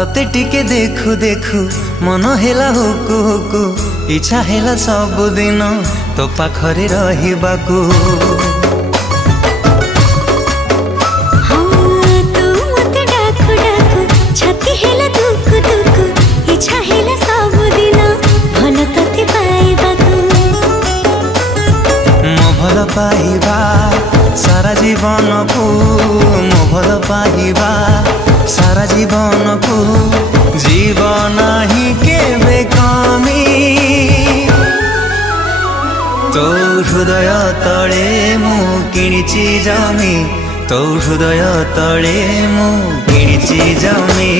तते टिके देखु देखु मन हेला हुकु हुकु इच्छा हेला सब दिन तो पाखरे रहिबाकू। भल पाइबा सारा जीवन को मो भल पाइबा सारा जीवन को जीवन ही केबे कमी तो हृदय तले मु किणिची जमी तो हृदय तले मु किणिची जमी।